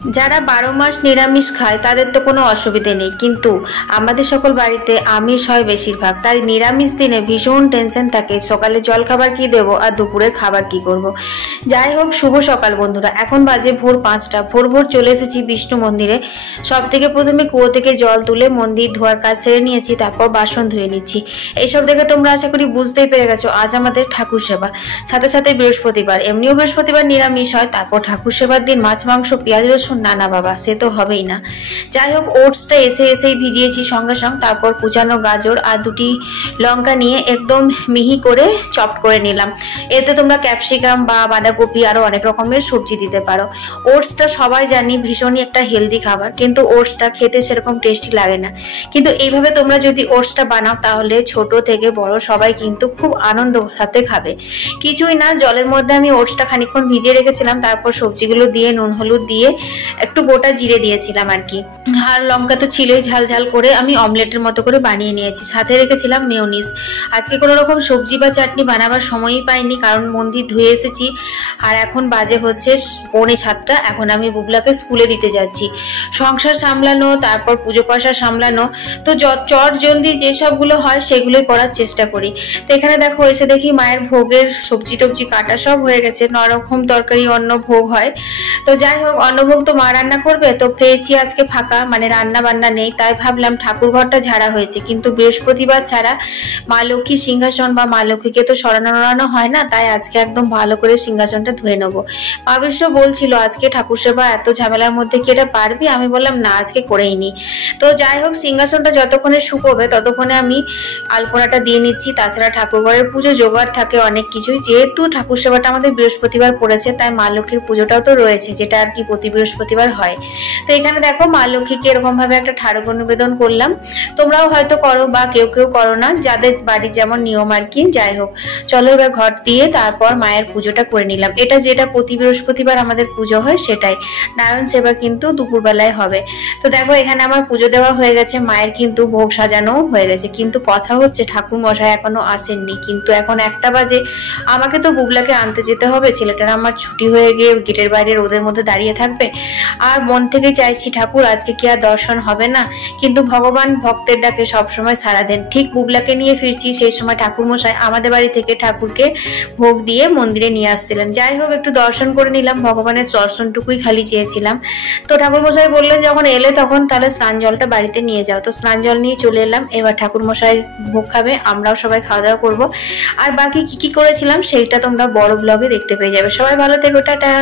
যারা 12 মাস নিরামিষ খায় তাদের তো কোনো অসুবিধে নেই, কিন্তু আমাদের সকল বাড়িতে আমিষ হয় বেশিরভাগ, তাই নিরামিষ দিনে ভীষণ টেনশন থাকে সকালে জল খাবার কি দেবো আর দুপুরের খাবার কি করব। যাই হোক, শুভ সকাল বন্ধুরা। এখন বাজে ভোর 5টা। ভোর চলে এসেছি বিষ্ণু মন্দিরে। সব থেকে প্রথমে কুয়ো থেকে জল তুলে মন্দির ধোয়ার কাজ সেরে নিয়েছি, তারপর বাসন ধুয়ে নিচ্ছি। এইসব দেখে তোমরা আশা করি বুঝতেই পেরে গেছো আজ আমাদের ঠাকুর সেবা, সাথে সাথে বৃহস্পতিবার। এমনিও বৃহস্পতিবার নিরামিষ হয়, তারপর ঠাকুর সেবার দিন মাছ মাংস পেঁয়াজ রসুন না না বাবা, সে তো হবেই না। যাই হোক, ওটসটা এসেই ভিজিয়েছি সঙ্গে সঙ্গে। তারপর কুচানো গাজর আর 2টি লঙ্কা নিয়ে একদম মিহি করে চপ করে নিলাম। এতে তোমরা ক্যাপসিকাম বা বাঁধাকপি আরো অনেক রকমের সবজি দিতে পারো। ওটসটা সবাই জানি ভীষণই একটা হেলদি খাবার, কিন্তু ওটসটা খেতে সেরকম টেস্টি লাগে না। কিন্তু এইভাবে তোমরা যদি ওটসটা বানাও তাহলে ছোট থেকে বড় সবাই কিন্তু খুব আনন্দ সাথে খাবে। কিছুই না, জলের মধ্যে আমি ওটসটা খানিকক্ষণ ভিজিয়ে রেখেছিলাম, তারপর সবজিগুলো দিয়ে নুন হলুদ দিয়ে একটু গোটা জিরে দিয়েছিলাম আর কি। আর লঙ্কা তো ছিলই, ঝাল ঝাল করে আমি অমলেটের মতো করে বানিয়ে নিয়েছি। সাথে রেখেছিলাম মেয়োনিজ। আজকে কোনো রকম সবজি বা চাটনি বানাবার সময়ই পাইনি, কারণ মন্দির ধুয়ে এসেছি। আর এখন বাজে হচ্ছে 6:45। এখন আমি বুবলাকে স্কুলে দিতে যাচ্ছি। সংসার সামলানো, তারপর পুজো পাশা সামলানো, তো চট জলদি যেসবগুলো হয় সেগুলোই করার চেষ্টা করি। তো এখানে দেখো, এসে দেখি মায়ের ভোগের সবজি টবজি কাটা সব হয়ে গেছে। 9 রকম তরকারি অন্ন ভোগ হয়। তো যাই হোক, অন্নভোগ তো মা রান্না করবে, তো পেয়েছি আজকে ফাঁকা, মানে রান্না বান্না নেই। তাই ভাবলাম ঠাকুর ঘরটা ঝাড়া হয়েছে, কিন্তু বৃহস্পতিবার ছাড়া মা লক্ষ্মীর সিংহাসন বা মা লক্ষ্মীকে তো সরানো হয় না, তাই আজকে একদম ভালো করে সিংহাসনটা ধুয়ে নেবো। মা বিশ্ব বলছিল আজকে ঠাকুর সেবা এত ঝামেলার মধ্যে কি এটা পারবি? আমি বললাম না, আজকে করেই নি। তো যাই হোক, সিংহাসনটা যতক্ষণে শুকোবে ততক্ষণে আমি আলপনাটা দিয়ে নিচ্ছি। তাছাড়া ঠাকুর ঘরের পুজো জোগাড় থাকে অনেক কিছুই। যেহেতু ঠাকুর সেবাটা আমাদের বৃহস্পতিবার পড়েছে, তাই মা লক্ষ্মীর পুজোটাও তো রয়েছে, যেটা আর কি প্রতি বৃহস্পতিবার হয়। তো এখানে দেখো, মা লক্ষ্মীকে এরকম ভাবে একটা ঠাকুর নিবেদন করলাম। তোমরাও হয়তো করো বা কেউ করো না, যাদের বাড়ি যেমন নিয়ম আর কি। যাই হোক, চলো এবার ঘর দিয়ে তারপর মায়ের পুজোটা করে নিলাম। এটা যেটা প্রতি বৃহস্পতিবার আমাদের পুজো হয় সেটাই। নারায়ণ সেবা কিন্তু দুপুর বেলায় হবে। তো দেখো, এখানে আমার পুজো দেওয়া হয়ে গেছে, মায়ের কিন্তু ভোগ সাজানো হয়ে গেছে। কিন্তু কথা হচ্ছে ঠাকুর মশাই এখনো আসেননি। কিন্তু এখন 1টা বাজে, আমাকে তো বুবলাকে আনতে যেতে হবে। ছেলেটার আমার ছুটি হয়ে গিয়ে গেটের বাইরে রোদের মধ্যে দাঁড়িয়ে থাকবে। আর মন থেকে চাইছি ঠাকুর আজকে কি আর দর্শন হবে না, কিন্তু ভগবান ভক্তের ডাকে সবসময় সাড়া দেন। ঠিক বুবলাকে নিয়ে ফিরছি, সেই সময় ঠাকুর মশাই আমাদের বাড়ি থেকে ঠাকুরকে ভোগ দিয়ে মন্দিরে নিয়ে আসছিলেন। যাই হোক, একটু দর্শন করে নিলাম, ভগবানের দর্শনটুকুই খালি চেয়েছিলাম। তো ঠাকুর মশাই বললেন যখন এলে তখন তাহলে স্নান জলটা বাড়িতে নিয়ে যাও। তো স্নান জল নিয়ে চলে এলাম। এবার ঠাকুর মশাই ভোগ খাবে, আমরাও সবাই খাওয়া দাওয়া করবো। আর বাকি কি করেছিলাম সেইটা তোমরা বড় ব্লগে দেখতে পেয়ে যাবে। সবাই ভালো থেকো, টাটা।